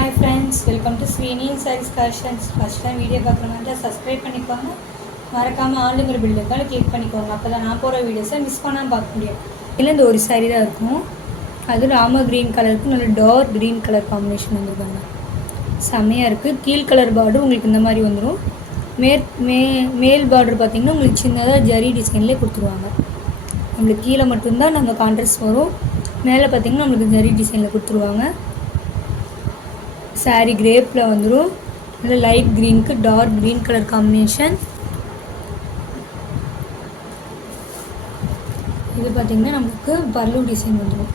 Hi friends, welcome to Srini Sarees Collections. First time video பார்க்குறவங்க subscribe பண்ணிக்கோங்க. மறக்காமல் ஆளுங்கிற பில்லுக்கான கிளிக் பண்ணிக்கோங்க. அப்போ தான் நான் போகிற வீடியோஸை மிஸ் பண்ணாமல் பார்க்க முடியும். இதில் இந்த ஒரு சாரீ தான் இருக்கும். அது ராம க்ரீன் கலருக்கு நல்ல டார்க் க்ரீன் கலர் காம்பினேஷன் வந்துருக்காங்க. செம்மையாக இருக்குது. கீழ் கலர் பார்டர் உங்களுக்கு இந்த மாதிரி வந்துடும். மேல் பார்டர் பார்த்திங்கன்னா உங்களுக்கு சின்னதாக ஜரி டிசைன்லேயே கொடுத்துருவாங்க. நம்மளுக்கு கீழே மட்டும்தான் நாங்கள் கான்ட்ராஸ்ட் வரும். மேலே பார்த்திங்கன்னா நம்மளுக்கு ஜரி டிசைனில் கொடுத்துருவாங்க. சாரீ கிரேப்பில் வந்துடும். இல்லை லைட் க்ரீனுக்கு டார்க் க்ரீன் கலர் காம்பினேஷன். இது பார்த்திங்கன்னா நம்மளுக்கு பல்லு டிசைன் வந்துடும்.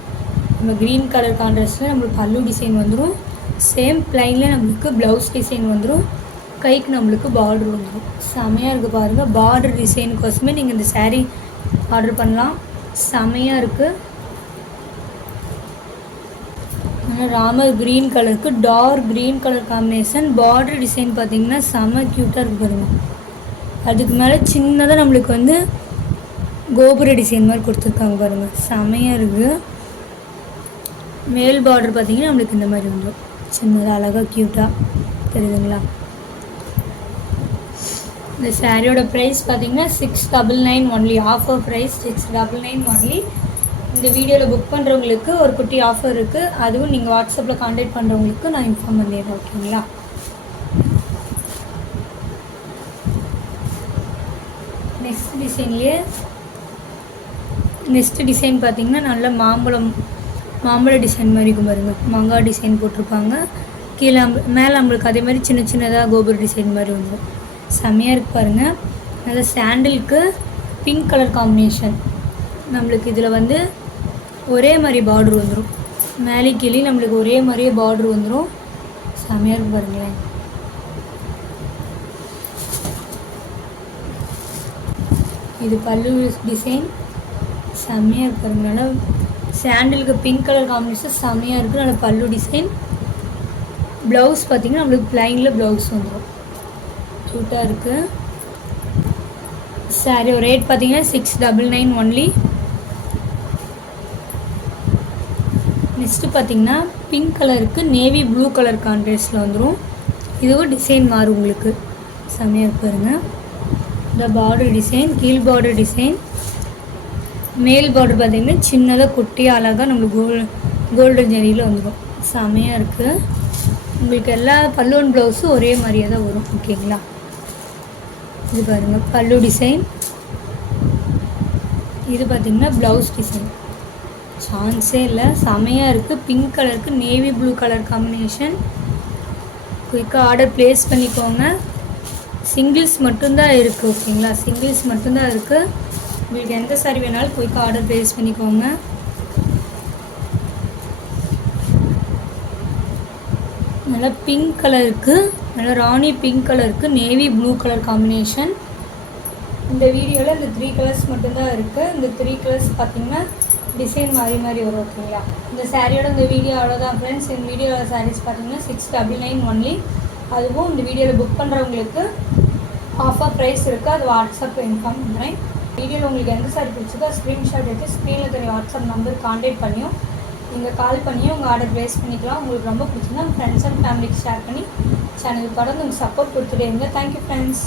நம்ம க்ரீன் கலர் கான்ட்ராஸ்டில் நம்மளுக்கு பல்லு டிசைன் வந்துடும். சேம் ப்ளைனில் நம்மளுக்கு ப்ளவுஸ் டிசைன் வந்துடும். கைக்கு நம்மளுக்கு பார்டர் வந்துடும். செமையாக இருக்குது பாருங்கள். பார்டர் டிசைனுக்கோசமே நீங்கள் இந்த சாரீ ஆர்டர் பண்ணலாம். செமையாக இருக்குது. ராமர் க்ரீன் கலருக்கு dark green colour combination. Border design பார்த்திங்கன்னா செம்ம க்யூட்டாக இருக்குது பாருங்கள். அதுக்கு மேலே சின்னதாக நம்மளுக்கு வந்து கோபுர டிசைன் மாதிரி கொடுத்துருக்காங்க பாருங்கள். செமையாக இருக்குது. மேல் பார்டர் பார்த்திங்கன்னா நம்மளுக்கு இந்த மாதிரி வந்துடும். சின்னதாக அழகாக க்யூட்டாக தெரியுதுங்களா? இந்த சாரியோட ப்ரைஸ் பார்த்திங்கன்னா 699 ஒன்லி. Offer price 699 only. இந்த வீடியோவில் புக் பண்ணுறவங்களுக்கு ஒரு குட்டி ஆஃபர் இருக்குது. அதுவும் நீங்கள் வாட்ஸ்அப்பில் காண்டாக்ட் பண்ணுறவங்களுக்கு நான் இன்ஃபார்ம் பண்ணிடுறேன். ஓகேங்களா? நெக்ஸ்ட் டிசைன் பார்த்திங்கன்னா நல்ல மாம்பழ டிசைன் மாதிரி இருக்கும் பாருங்கள். மாங்காய் டிசைன் போட்டிருப்பாங்க. கீழே மேலே நம்மளுக்கு அதே மாதிரி சின்ன சின்னதாக கோபுர டிசைன் மாதிரி வந்துடும். செம்மையாக இருக்குது பாருங்கள். நல்ல சாண்டிலுக்கு பிங்க் கலர் காம்பினேஷன். நம்மளுக்கு இதில் வந்து ஒரே மாதிரி பார்டர் வந்துடும். மேலே கீழே நம்மளுக்கு ஒரே மாதிரியே பார்டர் வந்துடும். செம்மையாக இருக்கு பாருங்களேன். இது பல்லு டிசைன். செம்மையாக இருக்கு பாருங்க. நல்லா சாண்டிலுக்கு பிங்க் கலர் காம்பினேஷன் செம்மையாக இருக்குது. நல்லா பல்லு டிசைன். ப்ளவுஸ் பார்த்திங்கன்னா நம்மளுக்கு ப்ளைனில் ப்ளவுஸ் வந்துடும். க்யூட்டாக இருக்குது. சாரி ரேட் பார்த்திங்கன்னா 699 ஒன்லி. நெக்ஸ்ட்டு பார்த்திங்கன்னா பிங்க் கலருக்கு நேவி ப்ளூ கலர் கான்ட்ராஸ்டில் வந்துடும். இதுவும் டிசைன் மாறும் உங்களுக்கு. செம்மையாக இருப்பாருங்க. இந்த பார்டர் டிசைன், கீழ் பார்டர் டிசைன். மேல் பார்டர் பார்த்திங்கன்னா சின்னதாக குட்டியாக அழகாக நம்மளுக்கு கோல்டன் ஜரியில் வந்துடும். செம்மையாக இருக்குது. உங்களுக்கு எல்லா பல்லுவன் ப்ளவுஸும் ஒரே மாதிரியே தான் வரும். ஓகேங்களா? இது பாருங்கள் பல்லு டிசைன். இது பார்த்திங்கன்னா ப்ளவுஸ் டிசைன். சான்ஸே இல்லை. செமையாக இருக்குது. பிங்க் கலருக்கு நேவி ப்ளூ கலர் காம்பினேஷன். குயிக்காக ஆர்டர் ப்ளேஸ் பண்ணிக்கோங்க. சிங்கிள்ஸ் மட்டும்தான் இருக்குது. ஓகேங்களா? சிங்கிள்ஸ் மட்டும்தான் இருக்குது. உங்களுக்கு எந்த சாரி வேணாலும் குயிக்காக ஆர்டர் ப்ளேஸ் பண்ணிக்கோங்க. நல்லா பிங்க் கலருக்கு நல்லா ராணி பிங்க் கலருக்கு நேவி ப்ளூ கலர் காம்பினேஷன். இந்த வீடியோவில் இந்த 3 கலர்ஸ் மட்டும்தான் இருக்குது. இந்த 3 கலர்ஸ் பார்த்திங்கன்னா டிசைன் மாறி வரும். ஓகேங்களா? இந்த சாரியோட இந்த வீடியோ அவ்வளோதான் ஃப்ரெண்ட்ஸ். இந்த வீடியோவில் சாரீஸ் பார்த்திங்கன்னா 699 ஒன்லி. அதுவும் இந்த வீடியோவில் புக் பண்ணுறவங்களுக்கு ஆஃபர் ப்ரைஸ் இருக்குது. அது வாட்ஸ்அப்பில் இன்ஃபார்ம் பண்ணுறேன். வீடியோவில் உங்களுக்கு எந்த சாரி பிடிச்சதோ ஸ்க்ரீன்ஷாட் எடுத்து ஸ்க்ரீனில் தெரிய வாட்ஸ்அப் நம்பர் கான்டாக்ட் பண்ணியும் நீங்கள் கால் பண்ணியும் உங்கள் ஆர்டர் ப்ளேஸ் பண்ணிக்கலாம். உங்களுக்கு ரொம்ப பிடிச்சிருந்தா ஃப்ரெண்ட்ஸ் அண்ட் ஃபேமிலிக்கு ஷேர் பண்ணி சேனலுக்கு தொடர்ந்து உங்களுக்கு சப்போர்ட் கொடுத்துட்டே இருங்க. Thank you friends.